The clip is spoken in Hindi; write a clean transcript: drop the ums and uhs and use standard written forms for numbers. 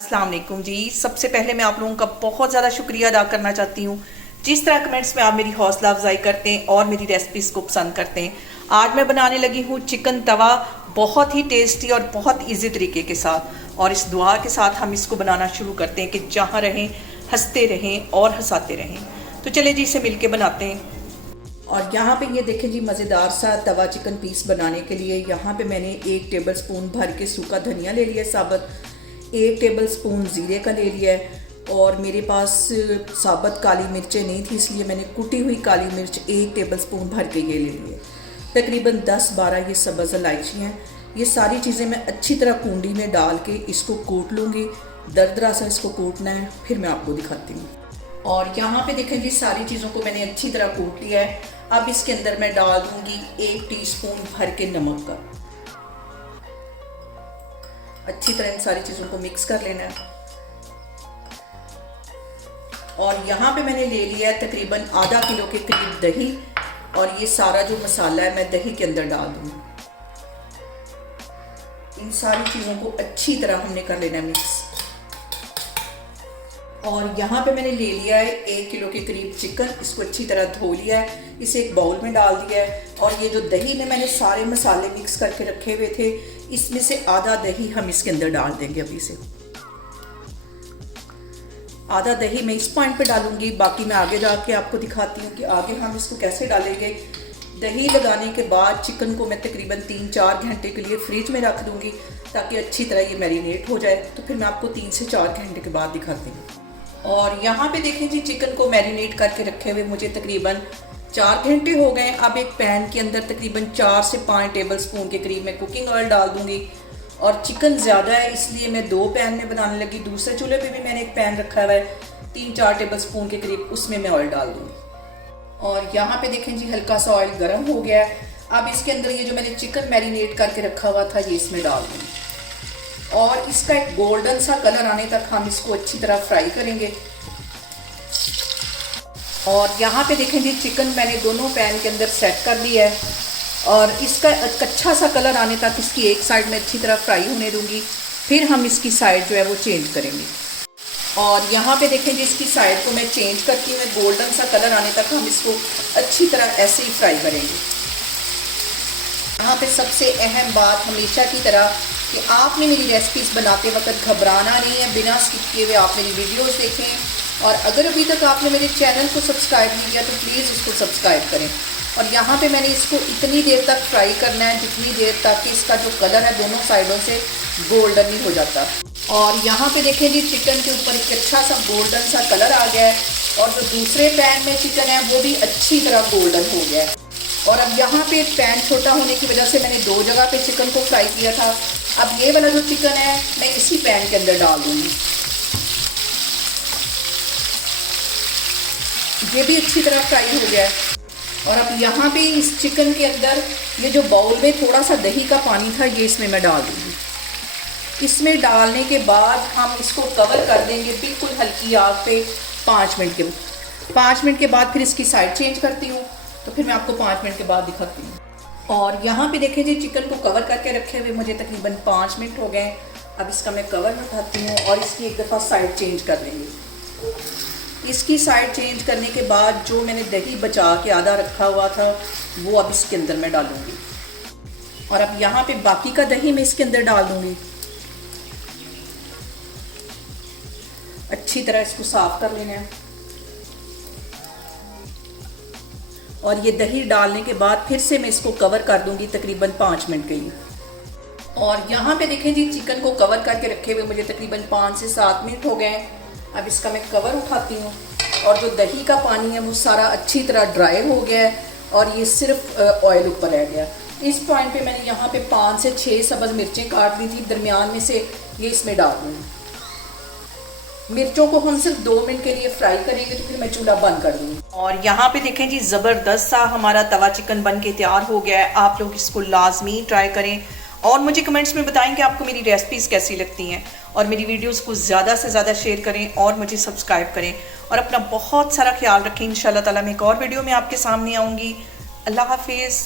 अस्सलाम वालेकुम जी। सबसे पहले मैं आप लोगों का बहुत ज़्यादा शुक्रिया अदा करना चाहती हूँ जिस तरह कमेंट्स में आप मेरी हौसला अफजाई करते हैं और मेरी रेसिपीज़ को पसंद करते हैं। आज मैं बनाने लगी हूँ चिकन तवा, बहुत ही टेस्टी और बहुत इजी तरीके के साथ। और इस दुआ के साथ हम इसको बनाना शुरू करते हैं कि जहाँ रहें हंसते रहें और हंसाते रहें। तो चले जी इसे मिल के बनाते हैं। और यहाँ पे ये देखें जी, मज़ेदार सा तवा चिकन पीस बनाने के लिए यहाँ पे मैंने 1 टेबल स्पून भर के सूखा धनिया ले लिया साबुत, 1 टेबल स्पून ज़ीरे का ले लिया है। और मेरे पास साबुत काली मिर्चें नहीं थी, इसलिए मैंने कुटी हुई काली मिर्च 1 टेबल स्पून भर के ये ले लिए। तकरीबन 10-12 ये सब्ज़ इलायची हैं। ये सारी चीज़ें मैं अच्छी तरह कूंडी में डाल के इसको कूट लूँगी। दरदरा सा इसको कूटना है, फिर मैं आपको दिखाती हूँ। और यहाँ पे देखें जी, सारी चीज़ों को मैंने अच्छी तरह कूट लिया है। अब इसके अंदर मैं डाल दूँगी 1 टीस्पून भर के नमक का। अच्छी तरह इन सारी चीज़ों को मिक्स कर लेना है। और यहाँ पे मैंने ले लिया है तकरीबन आधा किलो के करीब दही, और ये सारा जो मसाला है मैं दही के अंदर डाल दूँगी। इन सारी चीज़ों को अच्छी तरह हमने कर लेना है मिक्स। और यहाँ पे मैंने ले लिया है 1 किलो के करीब चिकन, इसको अच्छी तरह धो लिया है, इसे एक बाउल में डाल दिया है। और ये जो दही में मैंने सारे मसाले मिक्स करके रखे हुए थे, इसमें से आधा दही हम इसके अंदर डाल देंगे। अभी से आधा दही मैं इस पॉइंट पे डालूंगी, बाकी मैं आगे जाके आपको दिखाती हूँ कि आगे हम इसको कैसे डालेंगे। दही लगाने के बाद चिकन को मैं तकरीबन 3-4 घंटे के लिए फ्रिज में रख दूँगी ताकि अच्छी तरह ये मैरिनेट हो जाए। तो फिर मैं आपको 3 से 4 घंटे के बाद दिखाती हूँ। और यहाँ पे देखें जी, चिकन को मैरिनेट करके रखे हुए मुझे तकरीबन 4 घंटे हो गए। अब एक पैन के अंदर तकरीबन 4 से 5 टेबल स्पून के करीब मैं कुकिंग ऑयल डाल दूँगी। और चिकन ज़्यादा है इसलिए मैं 2 पैन में बनाने लगी। दूसरे चूल्हे पे भी मैंने एक पैन रखा हुआ है 3-4 टेबल स्पून के करीब, उसमें मैं ऑयल डाल दूँगी। और यहाँ पे देखें जी, हल्का सा ऑयल गर्म हो गया है। अब इसके अंदर ये जो मैंने चिकन मैरिनेट करके रखा हुआ था ये इसमें डाल दूँगी। और इसका एक गोल्डन सा कलर आने तक हम इसको अच्छी तरह फ्राई करेंगे। और यहाँ पे देखें जी, चिकन मैंने दोनों पैन के अंदर सेट कर लिया है। और इसका कच्चा सा कलर आने तक इसकी एक साइड में अच्छी तरह फ्राई होने दूंगी, फिर हम इसकी साइड जो है वो चेंज करेंगे। और यहाँ पे देखें जी, इसकी साइड को मैं चेंज करती हूँ। गोल्डन सा कलर आने तक हम इसको अच्छी तरह ऐसे ही फ्राई करेंगे। यहाँ पे सबसे अहम बात हमेशा की तरह कि आपने मेरी रेसिपीज़ बनाते वक्त घबराना नहीं है। बिना स्किप किए हुए आप मेरी वीडियोस देखें। और अगर अभी तक आपने मेरे चैनल को सब्सक्राइब नहीं किया तो प्लीज़ इसको सब्सक्राइब करें। और यहाँ पे मैंने इसको इतनी देर तक फ्राई करना है जितनी देर तक कि इसका जो कलर है दोनों साइडों से गोल्डन ही हो जाता। और यहाँ पे देखें जी, चिकन के ऊपर एक अच्छा सा गोल्डन सा कलर आ गया है। और जो दूसरे पैन में चिकन है वो भी अच्छी तरह गोल्डन हो गया है। और अब यहाँ पे पैन छोटा होने की वजह से मैंने 2 जगह पे चिकन को फ्राई किया था। अब ये वाला जो चिकन है मैं इसी पैन के अंदर डाल दूँगी। ये भी अच्छी तरह फ्राई हो गया है। और अब यहाँ पे इस चिकन के अंदर ये जो बाउल में थोड़ा सा दही का पानी था ये इसमें मैं डाल दूँगी। इसमें डालने के बाद हम इसको कवर कर देंगे बिल्कुल हल्की आग पे 5 मिनट के बाद फिर इसकी साइड चेंज करती हूँ। तो फिर मैं आपको 5 मिनट के बाद दिखाती हूँ। और यहाँ पे देखें जी, चिकन को कवर करके रखे हुए मुझे तकरीबन 5 मिनट हो गए। अब इसका मैं कवर उठाती हूँ और इसकी एक दफ़ा साइड चेंज कर लेंगे। इसकी साइड चेंज करने के बाद जो मैंने दही बचा के आधा रखा हुआ था वो अब इसके अंदर मैं डालूँगी। और अब यहाँ पे बाकी का दही मैं इसके अंदर डाल दूँगी। अच्छी तरह इसको साफ कर लेना है। और ये दही डालने के बाद फिर से मैं इसको कवर कर दूंगी तकरीबन 5 मिनट के लिए। और यहाँ पे देखें जी, चिकन को कवर करके रखे हुए मुझे तकरीबन 5 से 7 मिनट हो गए हैं। अब इसका मैं कवर उठाती हूँ और जो दही का पानी है वो सारा अच्छी तरह ड्राई हो गया है और ये सिर्फ ऑयल ऊपर रह गया। इस पॉइंट पे मैंने यहाँ पे 5 से 6 सब्ज़ मिर्चें काट ली थी, दरमियान में से ये इसमें डाल दूँगी। मिर्चों को हम सिर्फ 2 मिनट के लिए फ्राई करेंगे, तो फिर मैं चूल्हा बंद कर दूँगी। और यहाँ पे देखें जी, ज़बरदस्त सा हमारा तवा चिकन बन के तैयार हो गया है। आप लोग इसको लाजमी ट्राई करें और मुझे कमेंट्स में बताएं कि आपको मेरी रेसिपीज़ कैसी लगती हैं। और मेरी वीडियोस को ज़्यादा से ज़्यादा शेयर करें और मुझे सब्सक्राइब करें। और अपना बहुत सारा ख्याल रखें। इंशाल्लाह ताला मैं एक और वीडियो में आपके सामने आऊँगी। अल्लाह हाफिज़।